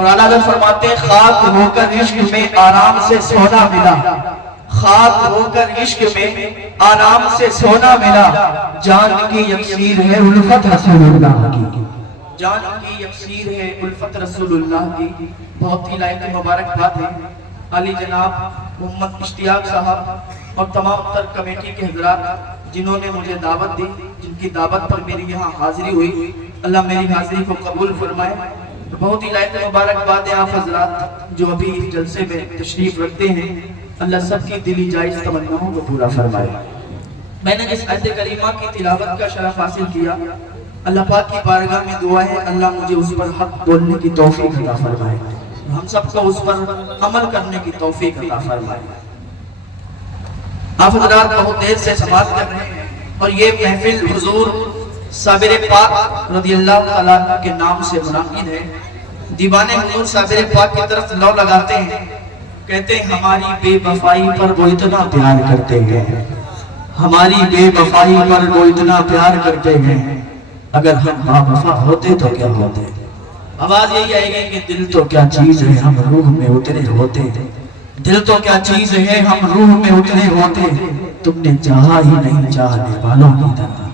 اور اعلیٰ حضرت فرماتے ہیں خاک ہو کر عشق میں آرام سے سونا ملا، خاک ہو کر عشق میں آرام سے سونا ملا، جان کی یکسیر ہے الفت رسول اللہ کی، جان کی یکسیر ہے الفت رسول اللہ کی۔ بہت ہی لائق مبارک بات ہے علی جناب محمد اشتیاق صاحب اور تمام تر کمیٹی کے حضرات جنہوں نے مجھے دعوت دی، جن کی دعوت پر میری یہاں حاضری ہوئی، اللہ میری حاضری کو قبول فرمائے۔ بہت ہی لائق مبارک بات ہے آپ حضرات جو ابھی اس جلسے میں تشریف رکھتے ہیں، اللہ سب کی دلی جائز تمناؤں کو پورا فرمائے۔ میں نے جس آیت کریمہ کی تلاوت کا شرف حاصل کیا، اللہ پاک کی بارگاہ میں دعا ہے اللہ مجھے اس پر حق بولنے کی توفیق عطا فرمائے، ہم سب کو اس پر عمل کرنے کی توفیق عطا فرمائے۔ آپ حضرات بہت دیر سے سماعت کر رہے ہیں اور یہ محفل حضور صابر پاک رضی اللہ تعالیٰ کے نام سے منعقد ہے۔ دیوانے حضور صابر پاک کی طرف لو لگاتے ہیں، کہتے ہیں ہماری بے وفائی پر وہ اتنا پیار کرتے ہیں، ہماری بے وفائی پر وہ اتنا پیار کرتے ہیں، اگر ہم با وفا ہوتے تو کیا ہوتے۔ آواز یہی آئے گی کہ دل تو کیا چیز ہے ہم روح میں اترے ہوتے، دل تو کیا چیز ہے ہم روح میں اترے ہوتے، تم نے چاہا ہی نہیں چاہنے والوں کی طرح،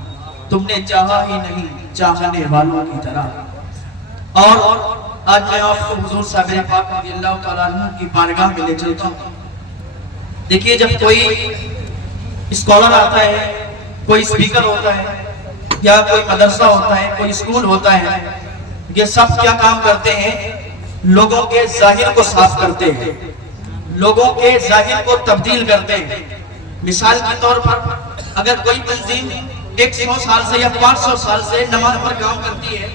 تم نے چاہا ہی نہیں چاہنے والوں کی طرح۔ اور آج میں آپ کو حضور صابر پاک رضی اللہ تعالیٰ عنہ کی بارگاہ میں لے چلتا ہوں۔ دیکھیے جب کوئی اسکالر آتا ہے، کوئی اسپیکر ہوتا ہے یا کوئی مدرسہ ہوتا ہے، کوئی اسکول ہوتا ہے، یہ سب کیا کام کرتے ہیں؟ لوگوں کے ظاہر کو صاف کرتے ہیں، لوگوں کے ظاہر کو تبدیل کرتے ہیں۔ مثال کے طور پر اگر کوئی تنظیم 100 سال سے یا 500 سال سے نماز پر کام کرتی ہے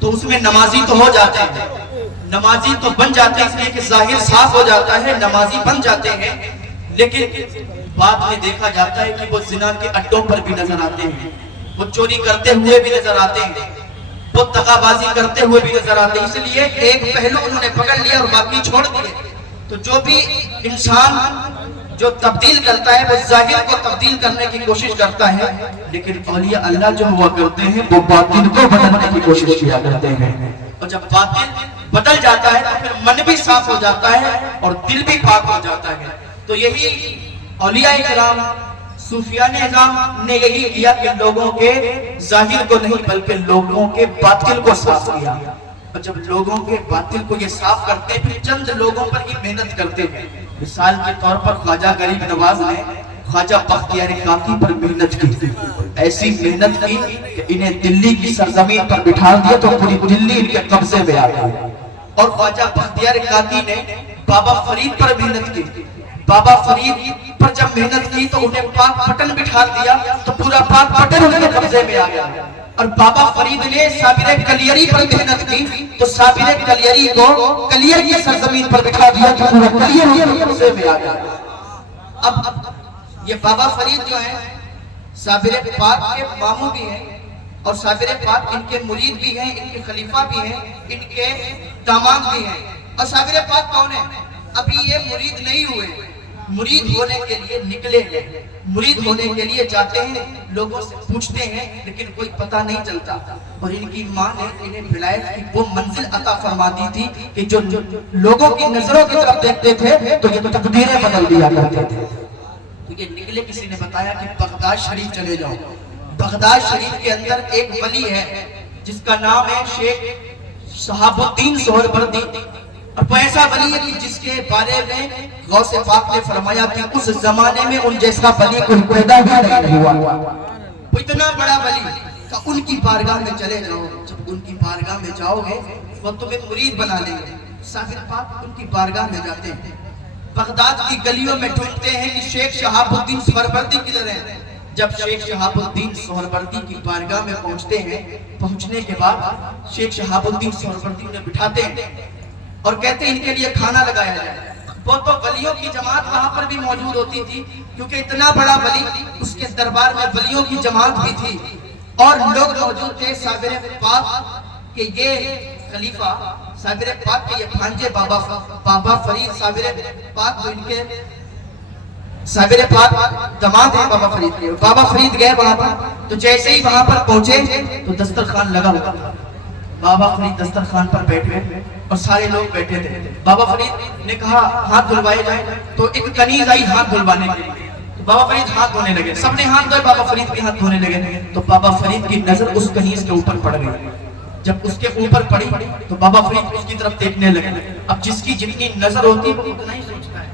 تو اس میں نمازی تو ہو جاتے ہیں، نمازی تو بن جاتے ہیں، اس لیے کہ ظاہر صاف ہو جاتا ہے، نمازی بن جاتے ہیں، لیکن بعد میں دیکھا جاتا ہے کہ وہ زنا کے اڈوں پر بھی نظر آتے ہیں، وہ چوری کرتے ہوئے بھی نظر آتے ہیں، وہ دغا بازی کرتے ہوئے بھی نظر آتے ہیں۔ اس لیے ایک پہلو انہوں نے پکڑ لیا اور باقی چھوڑ دیے۔ تو جو بھی انسان جو تبدیل کرتا ہے وہ ظاہر کو تبدیل کرنے کی کوشش کرتا ہے، لیکن اولیاء اللہ جو ہوا کرتے ہیں وہ باطن کو بدلنے کی کوشش کیا کرتے ہیں، اور جب باطن بدل جاتا ہے تو پھر من بھی صاف ہو جاتا ہے اور دل بھی پاک ہو جاتا ہے۔ تو یہی اولیاء کرام صوفیان اعظام نے یہی کیا کہ لوگوں کے ظاہر کو نہیں بلکہ لوگوں کے باطن کو صاف کیا، اور جب لوگوں کے باطن کو یہ صاف کرتے ہیں پھر چند لوگوں پر ہی محنت کرتے ہیں۔ مثال کے طور پر خواجہ غریب نواز نے خواجہ بختیار کاکی پر محنت کی، ایسی محنت کی کہ انہیں دلی کی سرزمین پر بٹھا دیا تو پوری دلی ان کے قبضے میں آ گئی۔ اور خواجہ بختیار کاکی نے بابا فرید پر محنت کی، بابا فرید پر جب محنت کی تو انہیں پاک پٹن بٹھا دیا تو پورا پاک پٹن ان کے قبضے میں آ گیا۔ اور بابا فرید نے صابر کلیری پر محنت کی تو صابر کلیری کو کلیر کی سرزمین پر بٹھا دیا تو پورا کلیر ان کے قبضے میں آ گیا۔ اب یہ بابا فرید جو ہیں صابر پاک کے ماموں بھی ہیں اور صابر پاک ان کے مرید بھی ہیں، ان کے خلیفہ بھی ہیں، ان کے داماد بھی ہیں۔ اور صابر پاک کون ہے؟ ابھی یہ مرید نہیں ہوئے، مرید ہونے کے لیے نکلے ہیں، مرید ہونے کے لیے جاتے ہیں، لوگوں سے پوچھتے ہیں لیکن کوئی پتہ نہیں چلتا۔ اور ان کی ماں نے انہیں ولایت کی وہ منزل عطا فرما دی تھی کہ جو لوگوں کی نظروں کی طرف دیکھتے تھے تو یہ تقدیریں بدل دیا کرتے تھے۔ تو یہ نکلے، کسی نے بتایا کہ بغداد شریف چلے جاؤ۔ بغداد شریف کے اندر ایک ولی ہے جس کا نام ہے شیخ شہاب الدین سہروردی، اور وہ ایسا ولی ہے کہ جس کے بارے میں غوث پاک نے فرمایا کہ اس زمانے میں ان جیسا ولی کوئی پیدا ہی نہیں ہوا۔ وہ اتنا بڑا ولی کہ ان کی بارگاہ میں چلے جاؤ، جب ان کی بارگاہ میں جاؤ گے وہ تمہیں مرید بنا لیں گے۔ صابر پاک ان کی بارگاہ میں جاتے ہیں، بغداد کی گلیوں میں ڈھونڈتے ہیں کہ شیخ شہاب الدین سہروردی کدھر ہے۔ جب شیخ شہاب الدین سہروردی کی بارگاہ میں پہنچتے ہیں، پہنچنے کے بعد شیخ شہاب الدین سہروردی انہیں بٹھاتے ہیں اور کہتے ہیں ان کے لیے کھانا لگایا جائے۔ وہ تو ولیوں کی جماعت وہاں پر بھی موجود ہوتی تھی کیونکہ اتنا بڑا ولی، اس کے دربار میں ولیوں کی جماعت بھی تھی اور لوگ موجود تھے۔ صابر پاک کہ یہ خلیفہ، صابر پاک کے یہ بھانجے بابا فرید صابر پاک جو ان کے صابر پاک داماد ہیں بابا فرید کے، بابا فرید گئے وہاں پر، تو جیسے ہی وہاں پر پہنچے تو دسترخوان لگا ہوا، बाबा फरीद दस्तरखान पर बैठ गए और सारे लोग बैठे थे। बाबा फरीद ने कहा हाथ धुलवाए जाए, तो एक कनीज आई हाथ धुलवाने के लिए। तो बाबा फरीद हाथ धोने लगे, सबने हाथ धोए, बाबा फरीद भी हाथ धोने लगे। तो बाबा फरीद की नजर उस कनीज के ऊपर पड़ गई। जब उसके ऊपर पड़ी तो बाबा फरीद उसकी तरफ देखने लगे। अब जिसकी जितनी नजर होती है वो उतना ही सोचता है,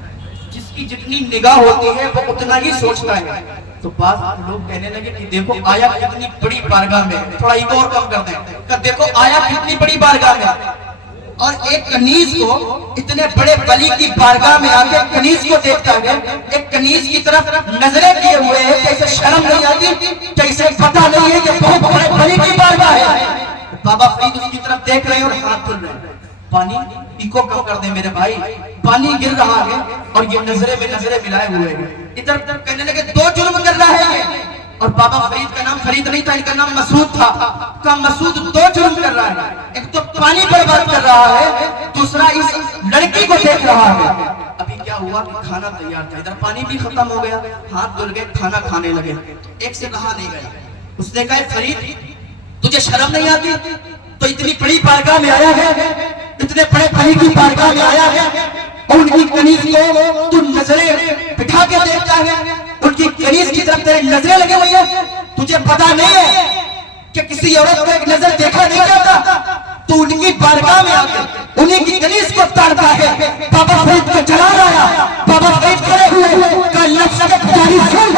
जिसकी जितनी निगाह होती है वो उतना ही सोचता है। तो बाद लोग कहने लगे कि देखो आया कितनी बड़ी बारगाह में, थोड़ा इको और कम कर दें, कि देखो आया कितनी बड़ी बारगाह में। और एक कनीज को इतने बड़े वली की बारगाह में आके कनीज को देखता है, एक कनीज की तरफ नजरें किए हुए है, कैसे शर्म नहीं आती, कैसे पता नहीं है कि बहुत बड़े वली की बारगाह है। बाबा फरीद उसकी तरफ देख रहे हैं और हाथ धुल रहे हैं। पानी इको कम कर दे मेरे भाई, पानी गिर रहा है और ये नजरे में नजरे मिलाए हुए हैं। इधर कहने लगे दो जुर्म कर रहा है ये। और बाबा फरीद का नाम फरीद नहीं था, इनका नाम मसूद था। का मसूद दो जुर्म कर रहा है, एक तो पानी बर्बाद कर रहा है, दूसरा इस लड़की को देख रहा है। अभी क्या हुआ कि खाना तैयार था, इधर पानी भी खत्म हो गया, हाथ धुल गए, खाना खाने लगे। एक से कहा नहीं गया, उसने कहा फरीद तुझे शर्म नहीं आती, तो इतनी बड़ी बारगाह में आया है, इतने बड़े भाई की बारगाह में आया है और उनकी कनीज को तू नजरें बिठा के देखता है, उनकी कनीज की तरफ तेरी नजरें लगी हुई है। तुझे पता नहीं है कि किसी औरत को एक नजर देखा नहीं जाता, तो उनकी बारगाह में आकर उन्हीं की कनीज को ताड़ता है। बाबा फरीद को जला लाया, बाबा फरीद खड़े हुए का लफ्ज़ के पुजारी सुन,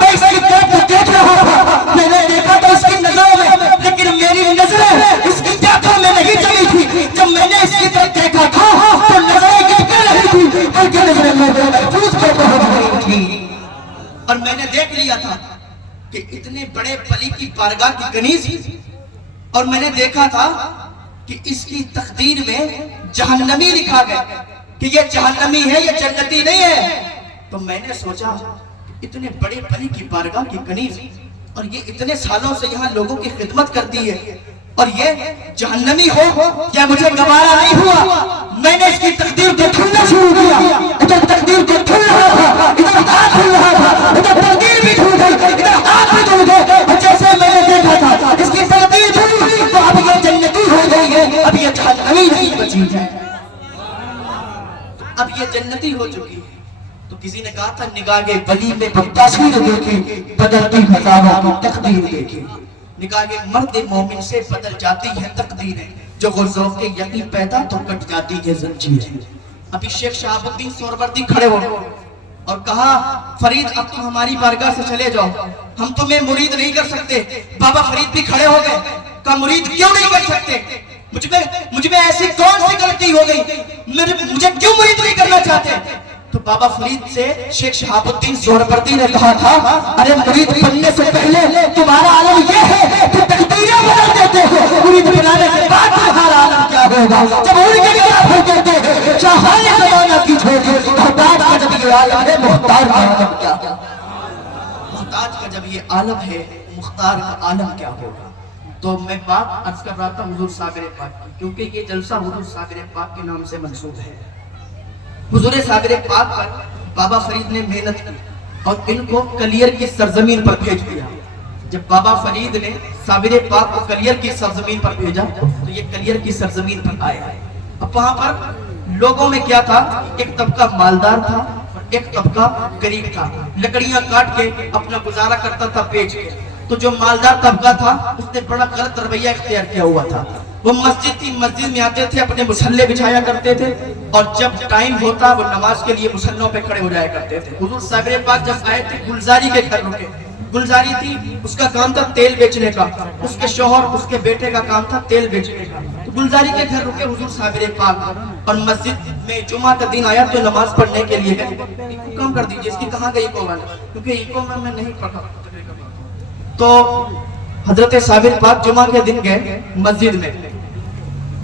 मैं इसकी तरफ देख रहा था, मैंने देखा तो इसकी नजरों में, लेकिन मेरी नजरें इसकी आंखों में नहीं चली थी। जब मैंने इसकी तरफ देखा था तो नजरें गिर रही थी, बल्कि नजरें मेरे महफूज पे पहुंच गई थी। और मैंने देख लिया था कि इतने बड़े वली की बारगाह की कनीज, और मैंने देखा था कि इसकी तकदीर में जहन्नमी लिखा गया कि ये जहन्नमी है, ये जन्नती नहीं है। तो मैंने सोचा इतने बड़े वली की बारगाह की कनीज, और ये इतने सालों से यहाँ लोगों की खिदमत करती है, और ये जहन्नमी हो या मुझे गवारा नहीं हुआ। मैंने इसकी तकदीर को ढूंढना शुरू किया, इधर तकदीर को ढूंढ रहा था, इधर हाथ ढूंढ रहा था, इधर तकदीर भी ढूंढ गई, इधर हाथ भी ढूंढ गए। और जैसे मैंने देखा था इसकी तकदीर ढूंढी, तो अब ये जन्नती हो गई है, अब ये जहन्नमी नहीं बची है, अब ये जन्नती हो चुकी है। तो किसी ने कहा था निगाह के वली में तस्वीर देखी, बदलती हजारों की तकदीर देखी। निगाह के मर्द मोमिन से बदल जाती है तकदीरें, जो गुर्जों के यकीन पैदा तो कट जाती है जंजीरें। अभी शेख शहाबुद्दीन सोहरवर्दी खड़े हो और कहा फरीद अब तुम हमारी बारगाह से चले जाओ, हम तुम्हें मुरीद नहीं कर सकते। बाबा फरीद भी खड़े हो गए, कहा मुरीद क्यों नहीं कर सकते, मुझमें ऐसी कौन सी गलती हो गई, मुझे क्यों मुरीद नहीं करना चाहते। तो बाबा फरीद से शेख शहाबुद्दीन सोहरवर्दी ने कहा था अरे मुरीद बनने से पहले तुम्हारा आलम ये है कि तकदीरें बदल देते हो, मुरीद बनाने के बाद तुम्हारा आलम क्या होगा, जब उनके खिलाफ हो देते हो चाहे जमाना की छोड़, मुहताज का जब ये आलम है, मुख्तार का आलम क्या, मुहताज का जब ये आलम है, मुख्तार का आलम क्या होगा। तो मैं बात अर्ज कर रहा था हुजूर साबिर पाक की, क्योंकि ये जलसा हुजूर साबिर पाक के नाम से मंसूब है। हुजूर साबिर पाक पर बाबा फरीद ने मेहनत की और इनको कलियर की सरजमीन पर भेज दिया। जब बाबा फरीद ने साबिर पाक को कलियर की सरजमीन पर भेजा तो ये कलियर की सरजमीन पर आया। अब वहां पर लोगों में क्या था, एक तबका मालदार था और एक तबका गरीब था, लकड़ियां काट के अपना गुजारा करता था बेच के। तो जो मालदार तबका था उसने बड़ा गलत रवैया इख्तियार किया हुआ था। वो मस्जिद थी, मस्जिद में आते थे, अपने मुसल्ले बिछाया करते थे और जब टाइम होता वो नमाज के लिए मुसल्लों पे खड़े हो जाया करते थे। हुजूर साबिर पाक जब आए थे गुलजारी के घर रुके, गुलजारी थी, उसका काम था तेल बेचने का, उसके शौहर उसके बेटे का काम था तेल बेचने का। तो गुलजारी के घर रुके हुजूर साबिर पाक और मस्जिद में जुमा का दिन आया तो नमाज पढ़ने के लिए गए। कम कर दीजिए इसकी कहाँ गई इको वाला, क्योंकि इको में मैं नहीं पढ़ा। तो हजरत साबिर पाक जुमा के दिन गए मस्जिद में,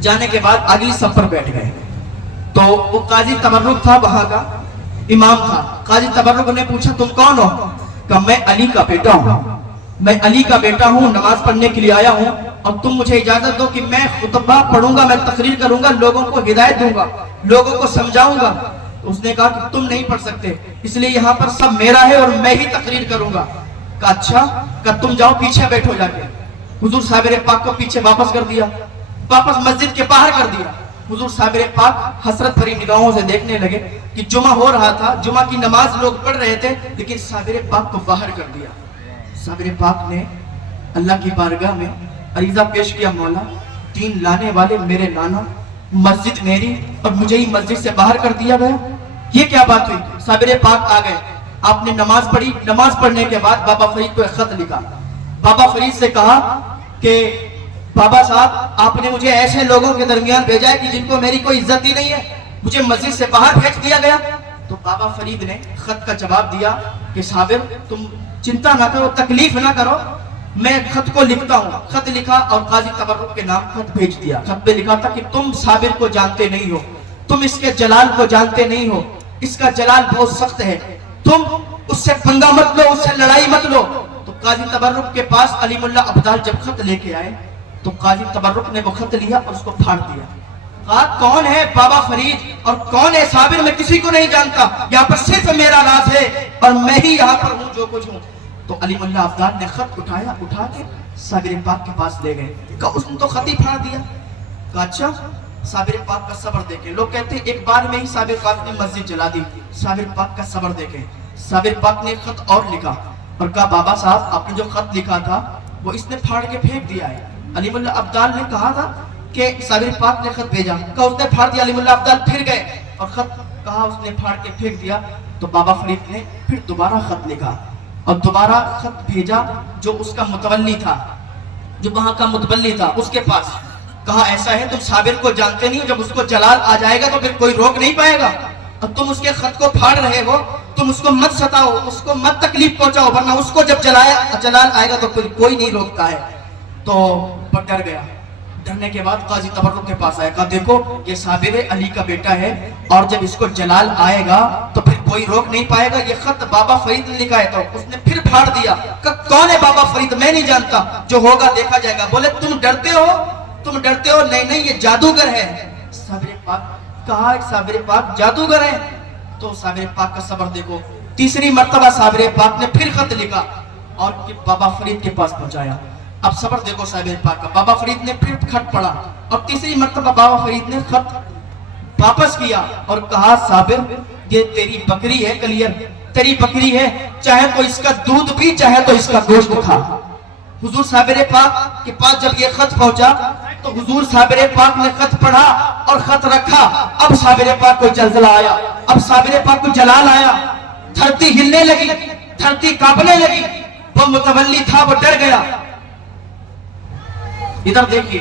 जाने के बाद अगली सफ पर बैठ गए। तो वो काजी तबर्रुक था, वहां का इमाम था। काजी तबर्रुक ने पूछा तुम कौन हो, कहा मैं अली का बेटा हूँ, मैं अली का बेटा हूँ, नमाज पढ़ने के लिए आया हूँ और तुम मुझे इजाजत दो कि मैं खुतबा पढ़ूंगा, मैं तकरीर करूंगा, लोगों को हिदायत दूंगा, लोगों को समझाऊंगा। तो उसने कहा कि तुम नहीं पढ़ सकते, इसलिए यहाँ पर सब मेरा है और मैं ही तकरीर करूंगा। कहा अच्छा, कहा तुम जाओ पीछे बैठो जाके। हुजूर साबिर पाक को पीछे वापस कर दिया। वापस मस्जिद के बाहर कर दिया। हुजूर साबिर पाक हसरत भरी निगाहों से देखने लगे कि जुमा हो रहा था, जुमा की नमाज लोग पढ़ रहे थे, लेकिन साबिर पाक को बाहर कर दिया। साबिर पाक ने अल्लाह की बारगाह में अरीजा पेश किया, मौला दीन लाने वाले मेरे नाना, मस्जिद मेरी और मुझे ही मस्जिद से बाहर कर दिया गया, ये क्या बात हुई? साबिर पाक आ गए, आपने नमाज पढ़ी, नमाज पढ़ने के बाद बाबा फरीद को एक खत लिखा। बाबा फरीद से कहा कि बाबा साहब आपने मुझे ऐसे लोगों के दरमियान भेजा है कि जिनको मेरी कोई इज्जत ही नहीं है, मुझे मस्जिद से बाहर भेज दिया गया। तो बाबा फरीद ने खत का जवाब दिया कि साबिर तुम चिंता ना करो, तकलीफ ना करो, मैं खत को लिखता हूँ। खत लिखा और काजी तबर्रुक के नाम खत भेज दिया। खत पे लिखा था कि तुम साबिर को जानते नहीं हो, तुम इसके जलाल को जानते नहीं हो, इसका जलाल बहुत सख्त है, तुम उससे पंगा मत लो, उससे लड़ाई मत लो। तो काजी तबर्रुक के पास अली मुल्ला अब्दाल जब खत लेके आए तो काजी तबर्रुक ने वो खत लिया और उसको फाड़ दिया। कहा कौन है बाबा फरीद और कौन है साबिर, मैं किसी को नहीं जानता, यहाँ पर सिर्फ मेरा राज है और मैं ही यहाँ पर हूँ जो कुछ हूँ। तो अली मुल्ला अब्दाल ने खत उठाया, उठा के साबिर पाक के पास ले गए। कहा उसने तो खत ही फाड़ दिया। कहा अच्छा, साबिर पाक का सब्र देखें। लोग कहते हैं एक बार में ही साबिर पाक ने मस्जिद जला दी। साबिर पाक का सब्र देखें। साबिर पाक ने खत और लिखा और कहा बाबा साहब आपने जो खत लिखा था वो इसने फाड़ के फेंक दिया है। अली मुल्ला अब्दाल ने कहा था कि साबिर पाक ने खत भेजा, कहा उसने फाड़ दिया। अली मुल्ला अब्दाल फिर गए और खत कहा उसने फाड़ के फेंक दिया। तो बाबा फरीद ने फिर दोबारा खत लिखा और दोबारा खत भेजा जो उसका मुतवल्ली था, जो वहां का मुतवल्ली था उसके पास। कहा ऐसा है तुम साबिर को जानते नहीं हो, जब उसको जलाल आ जाएगा तो फिर कोई रोक नहीं पाएगा, और तुम उसके खत को फाड़ रहे हो, तुम उसको मत सताओ, उसको मत तकलीफ पहुंचाओ, वरना उसको जब जलाल आएगा तो फिर कोई नहीं रोकता है। तो डर गया। डरने के बाद काजी तबर्रुक के पास आया, कहा देखो ये साबिर अली का बेटा है और जब इसको जलाल आएगा तो फिर कोई रोक नहीं पाएगा, ये खत बाबा फरीद ने लिखा है। तो उसने फिर फाड़ दिया। कहा कौन है बाबा फरीद, मैं नहीं जानता, जो होगा देखा जाएगा। बोले तुम डरते हो, तुम डरते हो? नहीं नहीं ये जादूगर है। साबिर पाक कहा साबिर पाक जादूगर है? तो साबिर पाक का सब्र देखो। तीसरी मर्तबा साबिर पाक ने फिर खत लिखा और बाबा फरीद के पास पहुंचाया। अब सब्र देखो साबिर पाक का। बाबा फरीद ने फिर खत पढ़ा और तीसरी मर्तबा बाबा फरीद ने खत वापस किया और कहा साबिर ये तेरी बकरी है, कलियर तेरी बकरी है, चाहे तो इसका दूध पी, चाहे तो इसका गोश्त खा। हुजूर साबिर पाक के पास जब ये खत पहुंचा तो हुजूर साबिर पाक ने खत पढ़ा और खत रखा। अब साबिर पाक को जलजला आया, अब साबिर पाक को जलाल आया, धरती हिलने लगी, धरती कांपने लगी। वो मुतवल्ली था वो डर गया। इधर देखिए